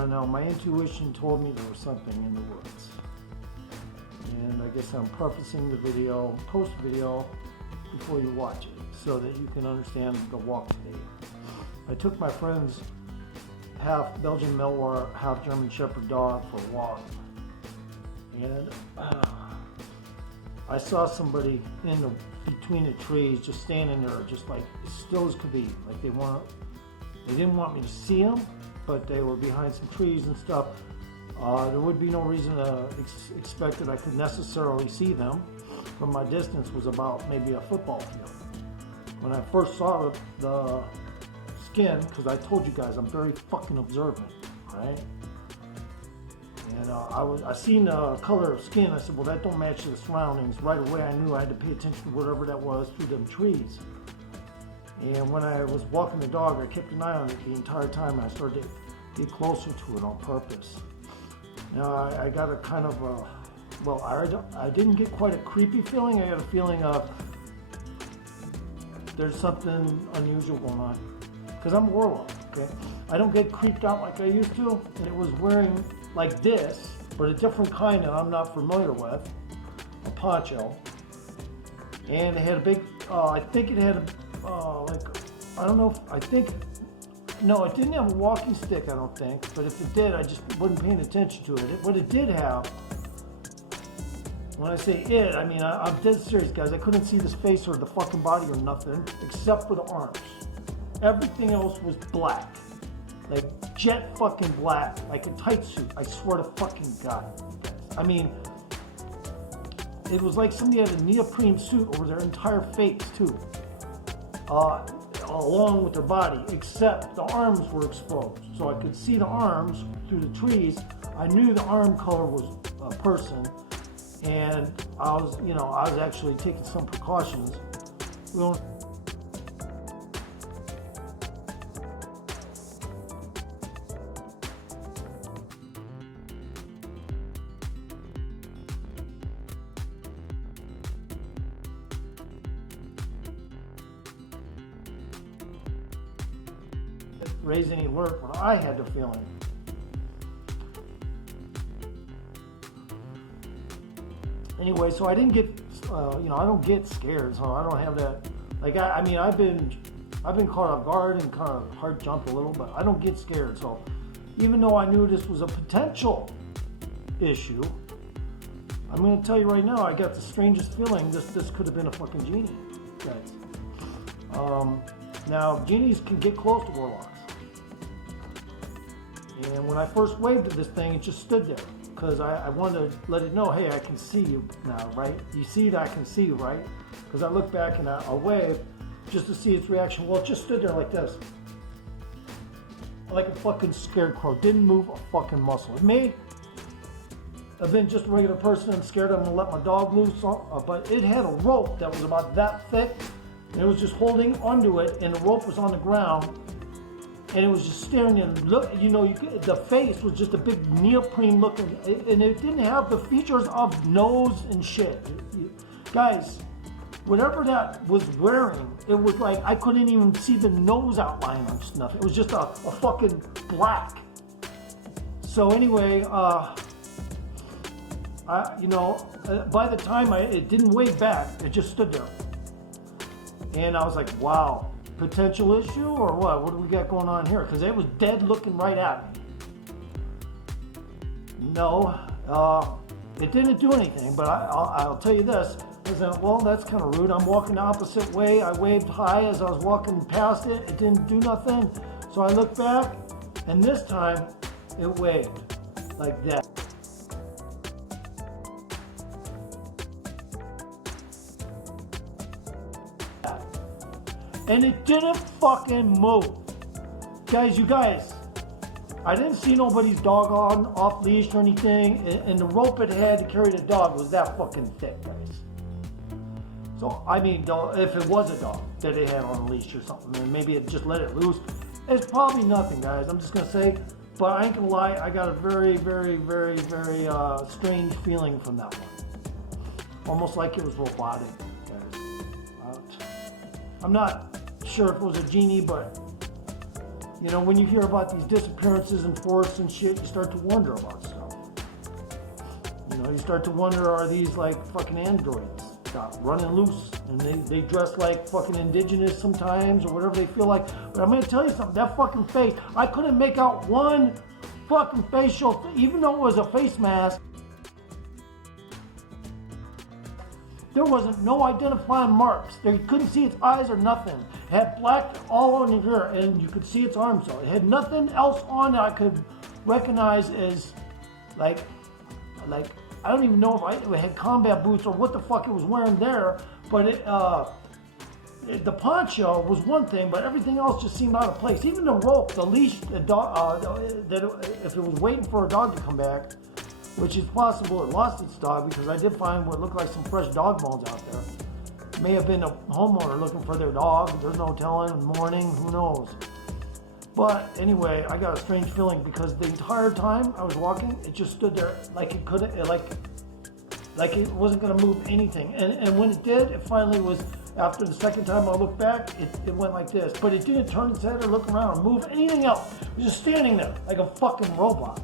don't know, my intuition told me there was something in the woods. And I guess I'm prefacing the video, post video, before you watch it, so that you can understand the walk today. I took my friend's half Belgian Malinois, half German Shepherd dog for a walk. And I saw somebody between the trees, just standing there, just like as still as could be. Like they didn't want me to see them, but they were behind some trees and stuff. There would be no reason to expect that I could necessarily see them. From my distance was about maybe a football field. When I first saw the skin, because I told you guys I'm very fucking observant, right? And I seen the color of skin. I said, well, that don't match the surroundings. Right away, I knew I had to pay attention to whatever that was through them trees. And when I was walking the dog, I kept an eye on it the entire time. And I started to get closer to it on purpose. Now, I got a kind of I didn't get quite a creepy feeling. I got a feeling of there's something unusual going on. Because I'm a warlock, okay? I don't get creeped out like I used to. And it was wearing like this, but a different kind that I'm not familiar with, a poncho. And it had a big, I think it had no, it didn't have a walking stick, I don't think. But if it did, I just wasn't paying attention to it. What it did have, when I say it, I mean, I'm dead serious, guys. I couldn't see this face or the fucking body or nothing, except for the arms. Everything else was black. Like jet fucking black, like a tight suit. I swear to fucking God. I mean, it was like somebody had a neoprene suit over their entire face too, along with their body, except the arms were exposed. So I could see the arms through the trees. I knew the arm color was a person, and I was actually taking some precautions. Raise any alert when I had the feeling. Anyway, so I didn't get, I don't get scared, so I don't have that. Like I've been caught off guard and kind of heart jumped a little, but I don't get scared. So even though I knew this was a potential issue, I'm going to tell you right now, I got the strangest feeling this could have been a fucking genie, guys. Now genies can get close to warlocks. And when I first waved at this thing, it just stood there because I wanted to let it know, hey, I can see you now, right? You see that I can see you, right? Because I looked back and I waved just to see its reaction. Well, it just stood there like this. Like a fucking scarecrow. Didn't move a fucking muscle. It may have been just a regular person and scared I'm going to let my dog loose, but it had a rope that was about that thick. And it was just holding onto it, and the rope was on the ground. And it was just staring and look, the face was just a big neoprene looking, and it didn't have the features of nose and shit. Guys, whatever that was wearing, it was like I couldn't even see the nose outline on stuff. It was just a fucking black. So anyway, by the time it didn't wave back, it just stood there. And I was like, wow. Potential issue or what? What do we got going on here? Because it was dead looking right at me. No, it didn't do anything, but I'll tell you this. I said, well, that's kind of rude. I'm walking the opposite way. I waved hi as I was walking past it. It didn't do nothing. So I looked back, and this time it waved like that. And it didn't fucking move. You guys, I didn't see nobody's dog off leash or anything, and the rope it had to carry the dog was that fucking thick, guys. So, I mean, if it was a dog that they had on a leash or something, and maybe it just let it loose, it's probably nothing, guys. I'm just gonna say, but I ain't gonna lie, I got a very, very, very, very strange feeling from that one. Almost like it was robotic, guys. I'm not sure if it was a genie, but You know, when you hear about these disappearances in forests and shit, you start to wonder about stuff. You know, you start to wonder, are these like fucking androids running loose? And they dress like fucking indigenous sometimes or whatever they feel like. But I'm gonna tell you something, that fucking face, I couldn't make out one fucking facial, even though it was a face mask. There wasn't no identifying marks. You couldn't see its eyes or nothing. It had black all on here, and you could see its arms though. It had nothing else on that I could recognize as like I don't even know if it had combat boots or what the fuck it was wearing there. But the poncho was one thing, but everything else just seemed out of place. Even the rope, the leash, the dog, if it was waiting for a dog to come back, which is possible it lost its dog, because I did find what looked like some fresh dog bones out there. May have been a homeowner looking for their dog. There's no telling. Mourning, who knows. But anyway, I got a strange feeling because the entire time I was walking, it just stood there like it couldn't, like it wasn't gonna move anything. And when it did, it finally was, after the second time I looked back, it went like this. But it didn't turn its head or look around or move anything else. It was just standing there like a fucking robot.